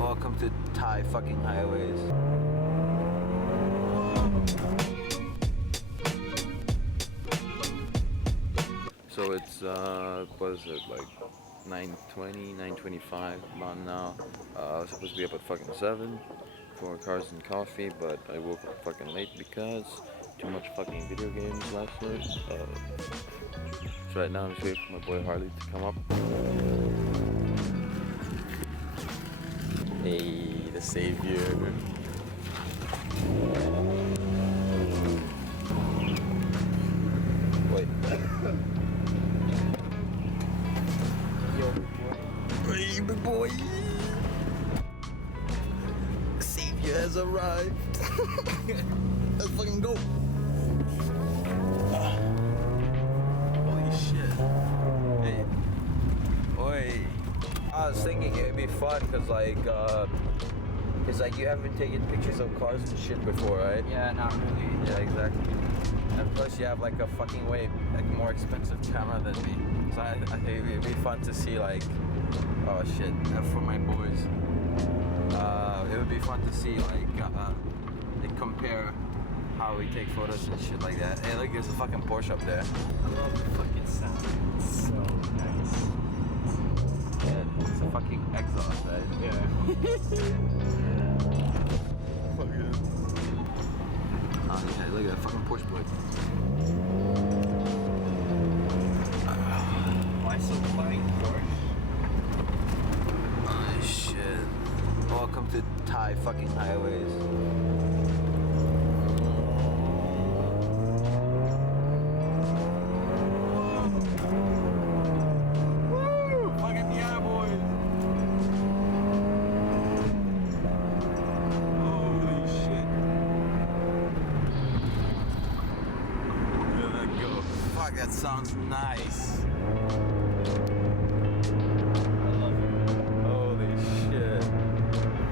Welcome to Thai fucking highways. So it's what is it, like 9:20, 9:25 about now. I was supposed to be up at fucking 7 for cars and coffee, but I woke up fucking late because too much fucking video games last night. So right now I'm just waiting for my boy Harley to come up. Hey, the savior. Wait. Hey, big boy! The savior has arrived. Let's fucking go. Holy shit. Hey. Oi. I was thinking it'd be fun because like you haven't taken pictures of cars and shit before, right? Yeah, not really. Yeah, exactly. And plus you have like a fucking way like more expensive camera than me. So I think it'd be fun to see like, oh shit, for my boys. It would be fun to see like compare how we take photos and shit like that. Hey look, there's a fucking Porsche up there. I love the fucking sound. It's so nice. Yeah, it's a fucking exhaust, right? Yeah. Fuck yeah. Oh yeah, look at that fucking Porsche boy. Why so flying Porsche? Oh shit. Welcome to Thai fucking highways. Woo! Fucking yeah, boys. Holy shit. Look at that go. Fuck, that sounds nice.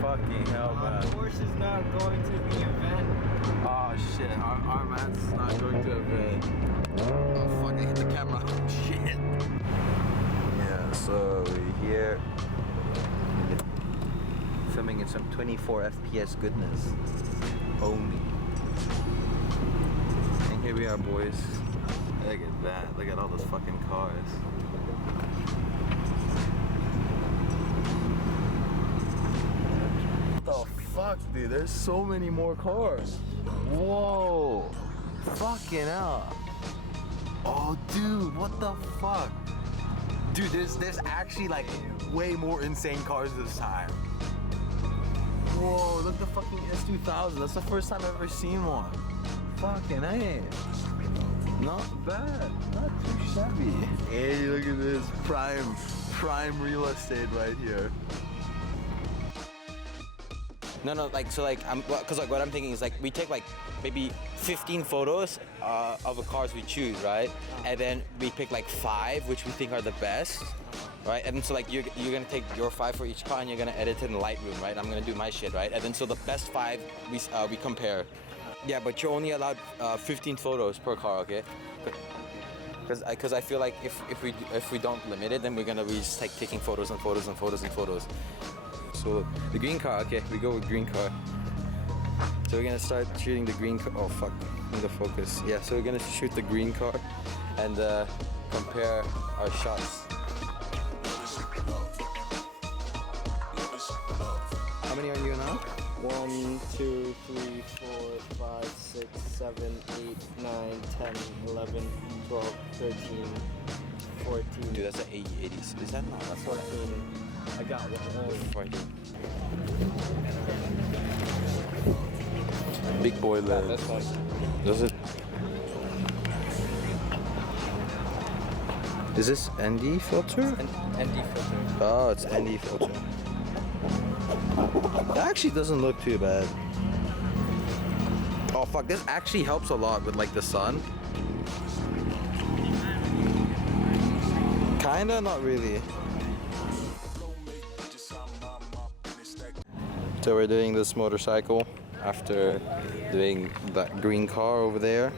Fucking hell, man. Porsche is not going to the event. Oh shit, our man's not going to event. Oh fuck, I hit the camera. Shit. Yeah, so we're here filming in some 24 FPS goodness only. And here we are, boys. Look at that. Look at all those fucking cars. What the fuck, dude? There's so many more cars. Whoa. Fucking hell. Oh, dude, what the fuck? Dude, there's actually like way more insane cars this time. Whoa, look at the fucking S2000. That's the first time I've ever seen one. Fucking hey. Not bad. Not too shabby. Hey, look at this. Prime real estate right here. No, like, so like, cause like what I'm thinking is like, we take like maybe 15 photos of the cars we choose, right? And then we pick like 5 which we think are the best, right? And then so like you're gonna take your 5 for each car and you're gonna edit it in Lightroom, right? I'm gonna do my shit, right? And then so the best 5 we compare. Yeah, but you're only allowed 15 photos per car, okay? Because I feel like if we don't limit it, then we're gonna be just like taking photos and photos and photos and photos. So the green car, okay, we go with green car. So we're gonna start shooting the green car. Oh fuck, need the focus. Yeah, so we're gonna shoot the green car and compare our shots. How many are you now? 1, 2, 3, 4, 5, 6, 7, 8, 9, 10, 11, 12, 13, 14. Dude, that's an 80s. Is that not? That's 14. I got one. Big boy lens. This one. Does it? Is this ND filter? ND filter. Oh, it's ND filter. That actually doesn't look too bad. Oh fuck, this actually helps a lot with like the sun. Kinda, not really. So we're doing this motorcycle after doing that green car over there.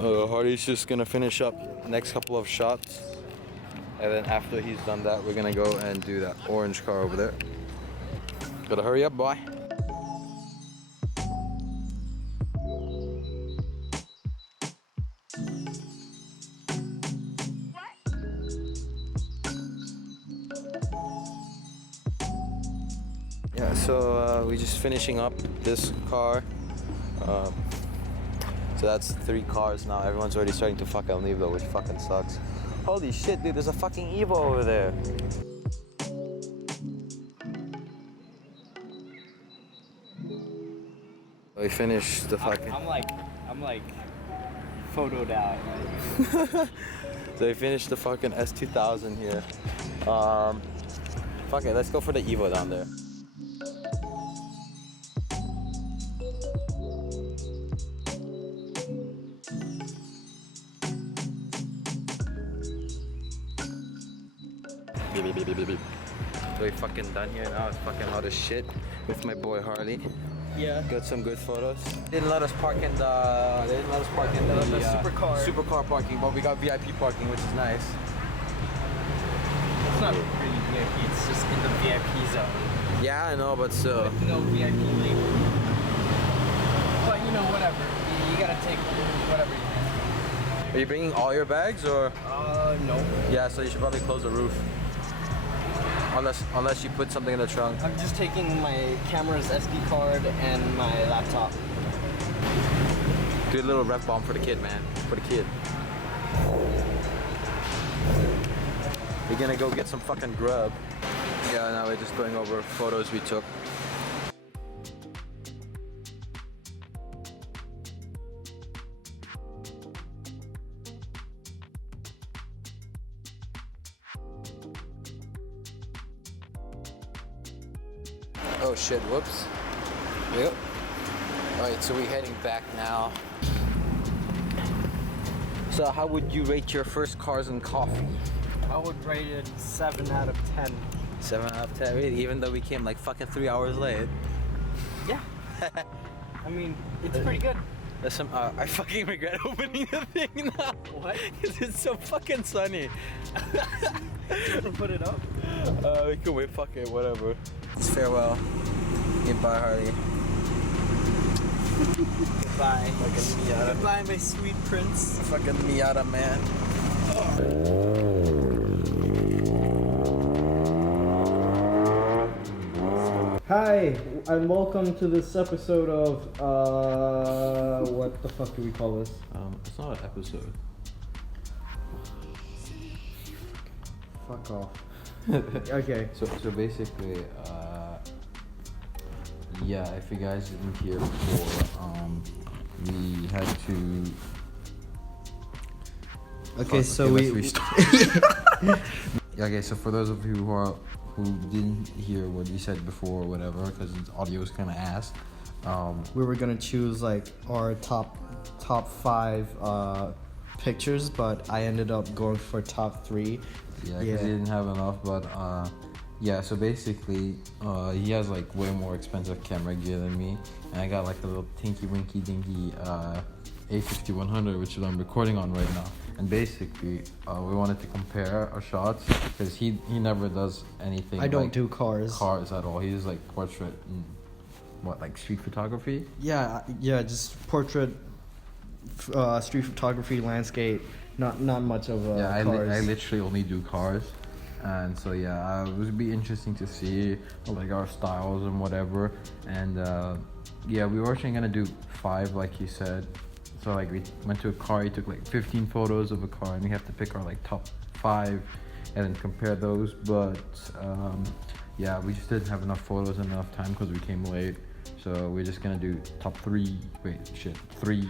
Hardy's just gonna finish up next couple of shots, and then after he's done that, we're gonna go and do that orange car over there. Gotta hurry up, boy. Yeah, so we just finishing up this car. So that's 3 cars now. Everyone's already starting to fucking leave though, which fucking sucks. Holy shit, dude, there's a fucking Evo over there. We finished the fucking... I'm like photoed out. So we finished the fucking S2000 here. Fuck it, let's go for the Evo down there. So we fucking done here now. It's fucking hot as shit with my boy Harley. Yeah. Got some good photos. Didn't let us park in the. They didn't let us park in the supercar parking, but we got VIP parking, which is nice. It's not really VIP. It's just in the VIP zone. Yeah, I know, but still. With no VIP label. But you know, whatever. You gotta take whatever you can. Are you bringing all your bags or? No. Yeah, so you should probably close the roof. Unless you put something in the trunk. I'm just taking my camera's SD card and my laptop. Do a little ref bomb for the kid, man. For the kid. We're gonna go get some fucking grub. Yeah, now we're just going over photos we took. Oh shit, whoops. Yep. Alright, so we're heading back now. So how would you rate your first Cars and Coffee? I would rate it 7 out of 10. 7 out of 10, really? Even though we came like fucking 3 hours late. Yeah. I mean, it's pretty good. There's some, I fucking regret opening the thing now. What? Because it's so fucking sunny. To put it up? We can wait, fuck it, whatever. It's farewell. Goodbye, Harley. Goodbye. Fucking Miata. Goodbye, my sweet prince. Fucking Miata, man. Hi, and welcome to this episode of, what the fuck do we call this? It's not an episode. Fuck off. Okay. So basically, yeah, if you guys didn't hear before, we had to. Okay, so let's we. restart. Okay, so for those of you who didn't hear what we said before or whatever, because the audio was kind of ass. We were gonna choose like our top 5 pictures, but I ended up going for top 3. Yeah, because he didn't have enough, but yeah, so basically, he has like way more expensive camera gear than me, and I got like a little tinky winky dinky A5100, which is what I'm recording on right now. And basically, we wanted to compare our shots because he never does anything. I don't like do cars at all. He does like portrait and like street photography. Yeah, just portrait, street photography, landscape. Not much of cars. I literally only do cars. And so yeah, it would be interesting to see like our styles and whatever. And yeah, we were actually gonna do 5 like you said. So like we went to a car, he took like 15 photos of a car, and we have to pick our like top 5 and then compare those. But yeah, we just didn't have enough photos and enough time because we came late. So we're just gonna do top 3. Wait, shit, 3.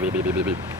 beep, beep, beep, beep, beep.